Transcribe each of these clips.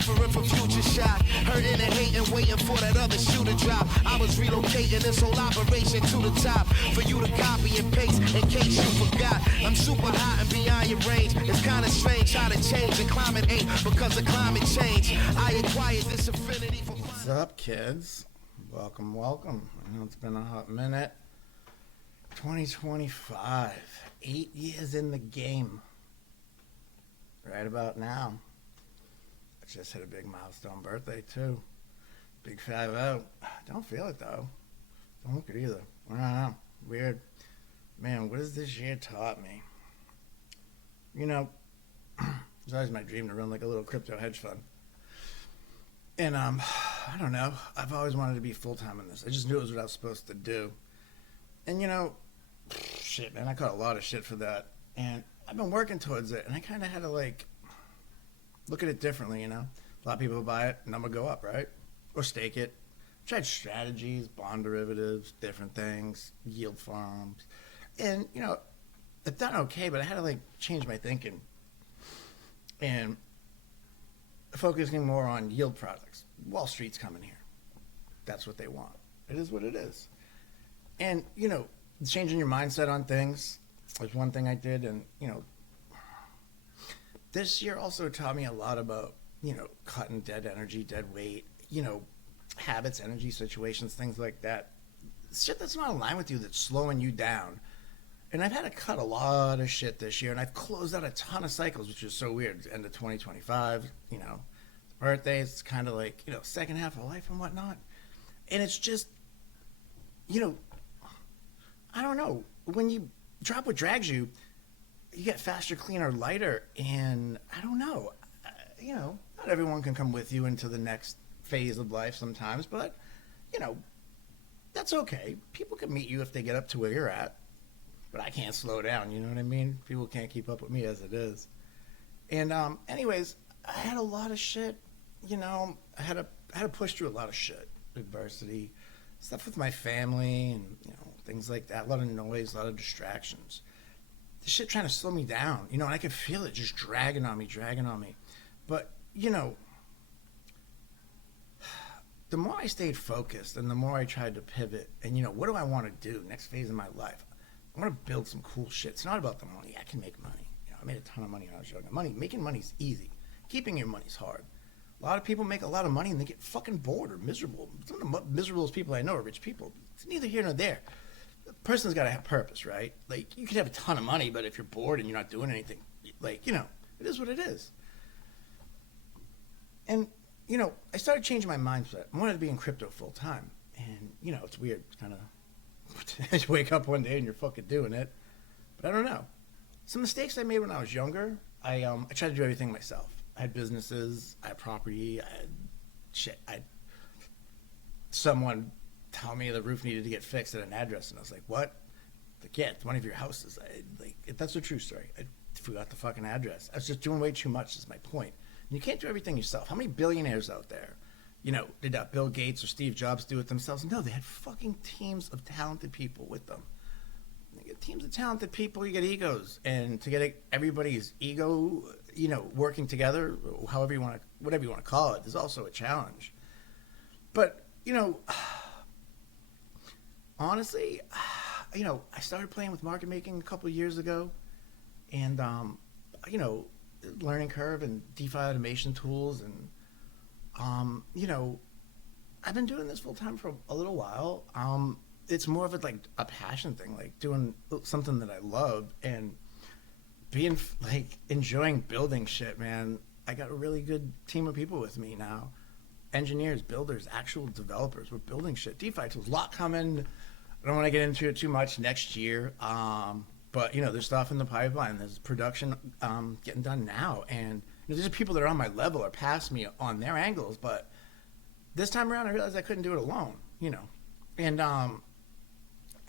suffering from future shock. Hurting and hating, waiting for that other shoe to drop. I was relocating this whole operation to the top. For you to copy and paste in case you forgot. I'm super hot and beyond your range. It's kinda strange how to change. And climate ain't because of climate change. I acquired this affinity for... What's up, kids? Welcome, welcome. I know it's been a hot minute. 2025. 8 years in the game. Right about now. I just hit a big milestone birthday, too. Big 5-0. Don't feel it, though. Don't look it either. I don't know. Weird. Man, what has this year taught me? You know, it's always my dream to run like a little crypto hedge fund. And, I don't know. I've always wanted to be full-time in this. I just knew it was what I was supposed to do. And, you know, shit, man, I caught a lot of shit for that. And I've been working towards it. And I kind of had to, like, look at it differently, you know? A lot of people buy it, number go up, right? Or stake it. Tried strategies, bond derivatives, different things, yield farms. And, you know, I've done okay, but I had to, like, change my thinking. And focusing more on yield products. Wall Street's coming here. That's what they want. It is what it is. And, you know, changing your mindset on things was one thing I did. And, you know, this year also taught me a lot about, you know, cutting dead energy, dead weight, you know, habits, energy situations, things like that. Shit that's not aligned with you, that's slowing you down. And I've had to cut a lot of shit this year, and I've closed out a ton of cycles, which is so weird. End of 2025, you know, birthdays, it's kind of like, you know, second half of life and whatnot. And it's just, you know, I don't know. When you drop what drags you, you get faster, cleaner, lighter, and I don't know. You know, not everyone can come with you into the next phase of life sometimes, but, you know, that's okay. People can meet you if they get up to where you're at. But I can't slow down, you know what I mean? People can't keep up with me as it is. And anyways, I had a lot of shit, you know, I had to push through a lot of shit, adversity, stuff with my family and, you know, things like that, a lot of noise, a lot of distractions. This shit trying to slow me down, you know, and I could feel it just dragging on me. But, you know, the more I stayed focused and the more I tried to pivot and, you know, what do I want to do next phase of my life? I want to build some cool shit. It's not about the money. I can make money. You know, I made a ton of money when I was younger. Making money's easy. Keeping your money's hard. A lot of people make a lot of money and they get fucking bored or miserable. Some of the miserablest people I know are rich people. It's neither here nor there. The person's got to have purpose, right? Like, you could have a ton of money, but if you're bored and you're not doing anything, like, you know, it is what it is. And, you know, I started changing my mindset. I wanted to be in crypto full time. And, you know, it's weird. It's kind of... you wake up one day and you're fucking doing it. But I don't know. Some mistakes I made when I was younger, I tried to do everything myself. I had businesses, I had property, I had shit. I had someone tell me the roof needed to get fixed at an address, and I was like, what? Like, yeah, it's one of your houses. That's a true story. I forgot the fucking address. I was just doing way too much, is my point. And you can't do everything yourself. How many billionaires out there, you know, did Bill Gates or Steve Jobs do it themselves? No, they had fucking teams of talented people with them. You get teams of talented people, you get egos. And to get everybody's ego, you know, working together, whatever you want to call it, is also a challenge. But, you know, honestly, you know, I started playing with market making a couple of years ago. And, you know, learning curve and DeFi automation tools and, you know, I've been doing this full time for a little while. It's more of a passion thing, like doing something that I love and being like enjoying building shit, man. I got a really good team of people with me now. Engineers, builders, actual developers. We're building shit. DeFi tools, a lot coming. I don't want to get into it too much next year. But you know, there's stuff in the pipeline. There's production getting done now, and you know, there's people that are on my level or past me on their angles. But this time around, I realized I couldn't do it alone. You know, and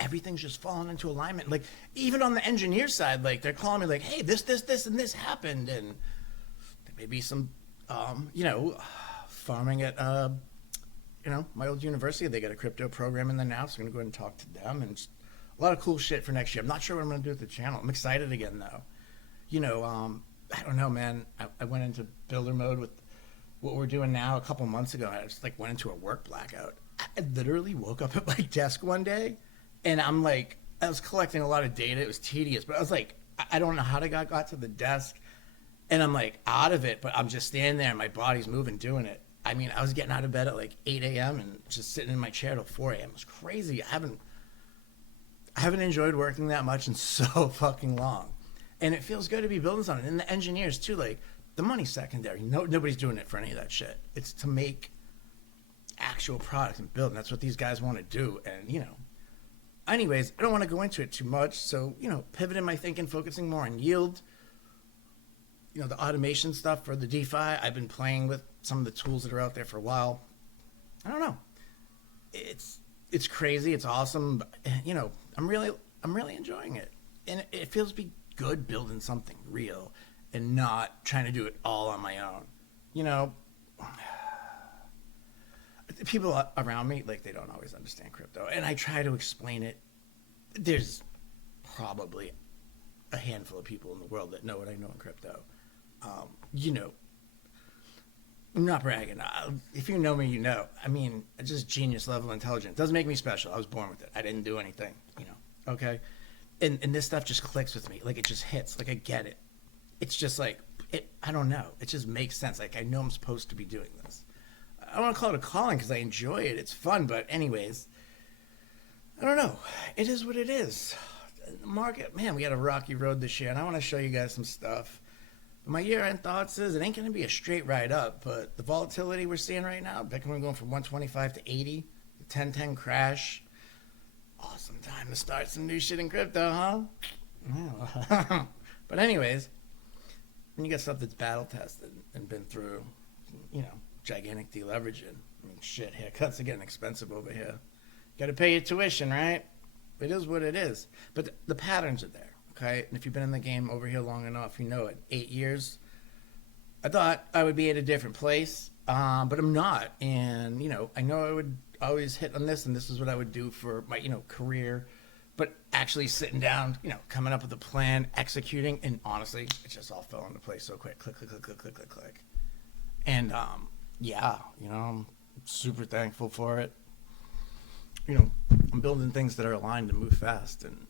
everything's just falling into alignment. Like even on the engineer side, like they're calling me like, "Hey, this, and this happened," and there may be some, you know, farming at, you know, my old university. They got a crypto program in there now, so I'm gonna go ahead and talk to them and. Just, a lot of cool shit for next year. I'm not sure what I'm going to do with the channel. I'm excited again, though. You know, I don't know, man. I went into builder mode with what we're doing now. A couple months ago, I just like went into a work blackout. I literally woke up at my desk one day, and I'm like, I was collecting a lot of data. It was tedious, but I was like, I don't know how to got to the desk, and I'm like out of it, but I'm just standing there and my body's moving, doing it. I mean, I was getting out of bed at like 8 a.m. and just sitting in my chair till 4 a.m. It was crazy. I haven't enjoyed working that much in so fucking long. And it feels good to be building something. And the engineers too, like the money's secondary. Nobody's doing it for any of that shit. It's to make actual products and build. And that's what these guys want to do. And, you know, anyways, I don't want to go into it too much. So, you know, pivoting my thinking, focusing more on yield, you know, the automation stuff for the DeFi. I've been playing with some of the tools that are out there for a while. I don't know. It's crazy. It's awesome. But, you know, I'm really enjoying it. And it feels good building something real and not trying to do it all on my own. You know, people around me, like, they don't always understand crypto. And I try to explain it. There's probably a handful of people in the world that know what I know in crypto. You know, I'm not bragging. If you know me, you know. I mean, just genius level intelligence. Doesn't make me special. I was born with it. I didn't do anything, you know. Okay? And this stuff just clicks with me. Like, it just hits. Like, I get it. It's just like, I don't know. It just makes sense. Like, I know I'm supposed to be doing this. I don't want to call it a calling because I enjoy it. It's fun. But anyways, I don't know. It is what it is. The market, man, we had a rocky road this year. And I want to show you guys some stuff. But my year-end thoughts is it ain't going to be a straight ride up. But the volatility we're seeing right now, Bitcoin going from 125 to 80, the 1010 crash. Awesome time to start some new shit in crypto, huh? Yeah. But anyways, when you got stuff that's battle tested and been through, you know, gigantic deleveraging. I mean, shit, haircuts are getting expensive over here. Got to pay your tuition, right? It is what it is. But the patterns are there, okay? And if you've been in the game over here long enough, you know it. 8 years. I thought I would be at a different place, but I'm not. And, you know, I know I would always hit on this, and this is what I would do for my, you know, career. But actually sitting down, you know, coming up with a plan, executing, and honestly, it just all fell into place so quick. Click, click, click, click, click, click, click. And, yeah, you know, I'm super thankful for it. You know, I'm building things that are aligned to move fast. And,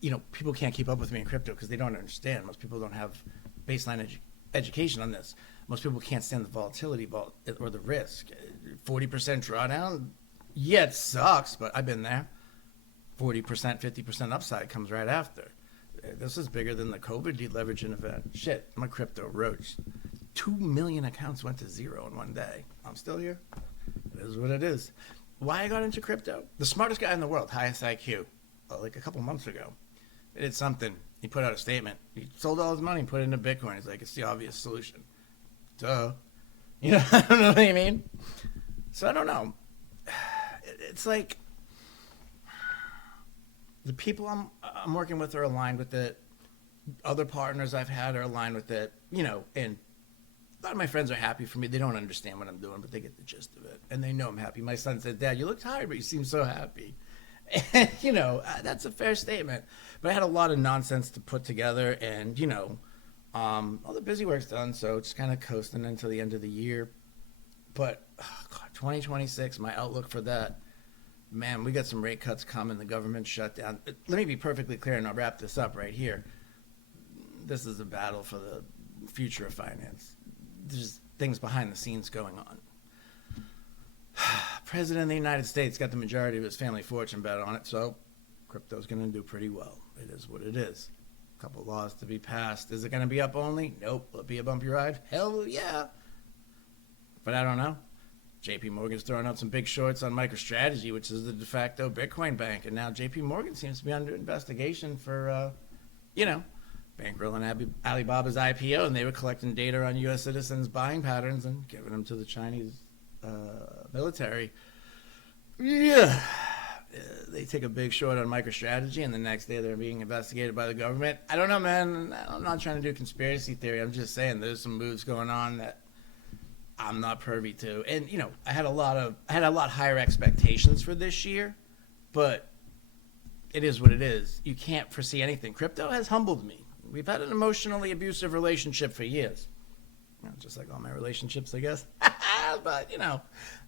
you know, people can't keep up with me in crypto because they don't understand. Most people don't have baseline education on this. Most people can't stand the volatility or the risk. 40% drawdown, yeah, it sucks, but I've been there. 40%, 50% upside comes right after. This is bigger than the COVID deleveraging event. Shit, I'm a crypto roach. 2 million accounts went to zero in one day. I'm still here. It is what it is. Why I got into crypto? The smartest guy in the world, highest IQ, like a couple months ago, he did something. He put out a statement. He sold all his money, put it into Bitcoin. He's like, it's the obvious solution. Duh. You know, I don't know what I mean. So I don't know. It's like the people I'm working with are aligned with it. Other partners I've had are aligned with it. You know, and a lot of my friends are happy for me. They don't understand what I'm doing, but they get the gist of it. And they know I'm happy. My son said, Dad, you look tired, but you seem so happy. And, you know, that's a fair statement. But I had a lot of nonsense to put together. And, you know, all the busy work's done. So just kind of coasting until the end of the year. But, oh God, 2026, my outlook for that. Man, we got some rate cuts coming. The government shut down. Let me be perfectly clear, and I'll wrap this up right here. This is a battle for the future of finance. There's things behind the scenes going on. President of the United States got the majority of his family fortune bet on it, so crypto's going to do pretty well. It is what it is. A couple laws to be passed. Is it going to be up only? Nope. Will it be a bumpy ride? Hell yeah. But I don't know. JP Morgan's throwing out some big shorts on MicroStrategy, which is the de facto Bitcoin bank. And now JP Morgan seems to be under investigation for, you know, bankrolling Alibaba's IPO. And they were collecting data on U.S. citizens' buying patterns and giving them to the Chinese military. Yeah. They take a big short on MicroStrategy, and the next day they're being investigated by the government. I don't know, man. I'm not trying to do conspiracy theory. I'm just saying there's some moves going on that I'm not privy to. And, you know, I had a lot higher expectations for this year, but it is what it is. You can't foresee anything. Crypto has humbled me. We've had an emotionally abusive relationship for years. just like all my relationships, I guess. But,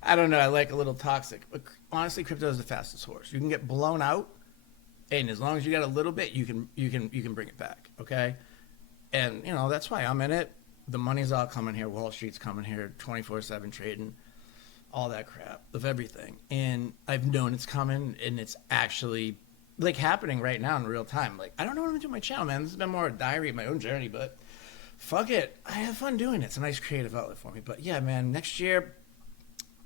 I don't know. I like a little toxic. But honestly, crypto is the fastest horse. You can get blown out, and as long as you got a little bit, you can bring it back, okay? And, that's why I'm in it. The money's all coming here. Wall Street's coming here, 24/7 trading, all that crap of everything. And I've known it's coming, and it's actually, like, happening right now in real time. Like, I don't know what I'm going to do with my channel, man. This has been more a diary of my own journey, but fuck it. I have fun doing it. It's a nice creative outlet for me. But, yeah, man, next year,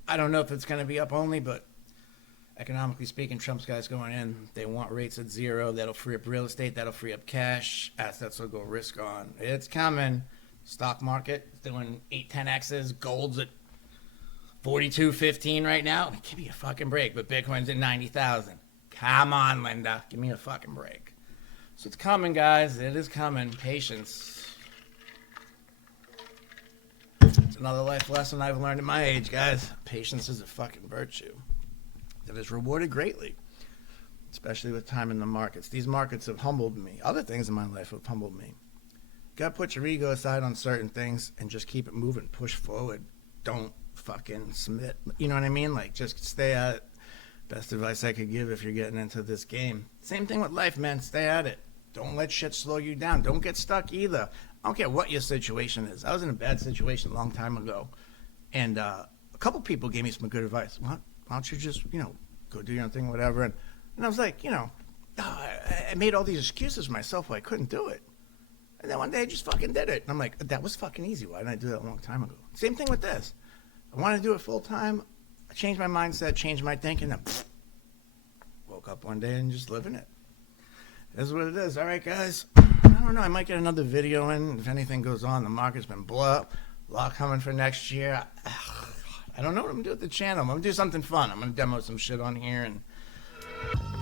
I don't know if it's going to be up only, but economically speaking, Trump's guys going in. They want rates at 0. That'll free up real estate. That'll free up cash. Assets will go risk on. It's coming. Stock market is doing 8-10x's. Gold's at 42.15 right now. Give me a fucking break. But Bitcoin's at 90,000. Come on, Linda. Give me a fucking break. So it's coming, guys. It is coming. Patience. It's another life lesson I've learned at my age, guys. Patience is a fucking virtue that is rewarded greatly, especially with time in the markets. These markets have humbled me. Other things in my life have humbled me. You gotta put your ego aside on certain things and just keep it moving. Push forward. Don't fucking submit. You know what I mean? Like, just stay at it. Best advice I could give if you're getting into this game. Same thing with life, man. Stay at it. Don't let shit slow you down. Don't get stuck either. I don't care what your situation is. I was in a bad situation a long time ago, and a couple people gave me some good advice. Why don't you just, go do your own thing, whatever. And I was like, I made all these excuses for myself why I couldn't do it. And then one day I just fucking did it. And I'm like, that was fucking easy. Why didn't I do that a long time ago? Same thing with this. I want to do it full time. I changed my mindset, changed my thinking, and woke up one day and just living it. That's what it is. All right, guys. I don't know. I might get another video in if anything goes on. The market's been blow up. A lot coming for next year. I don't know what I'm going to do with the channel. I'm going to do something fun. I'm going to demo some shit on here, and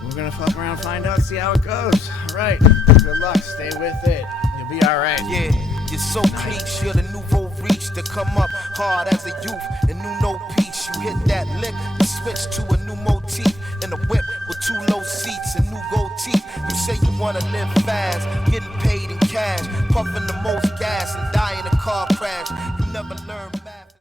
we're going to fuck around, find out, see how it goes. All right. Good luck. Stay with it. You'll be all right. Yeah, you're so cliche, you're the nouveau reach to come up hard as a youth, and new no peach. You hit that lick and switch to a new motif in a whip with 2 low seats and new gold teeth. You say you wanna live fast, getting paid in cash, puffing the most gas and die in a car crash. You never learn.